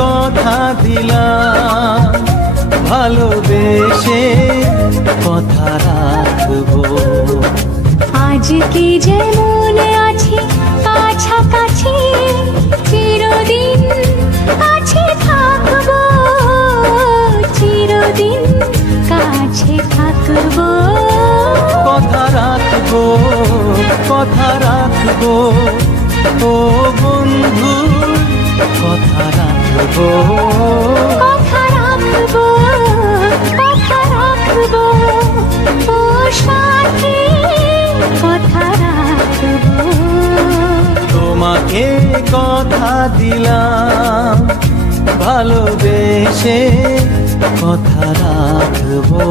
কথা দিলাম, ভালোবেসে কথা রাখবো। আজকে যেমন আছি কাছাকাছি, চিরদিন কাছে থাকবো, চিরদিন কাছে থাকবো। কথা রাখবো, কথা রাখবো, ও বন্ধু কথা রাখবো। কথা রাখবো, কথা রাখবো, ও সাথী কথা রাখবো। তোমাকে কথা দিলাম, ভালোবেসে কথা রাখবো।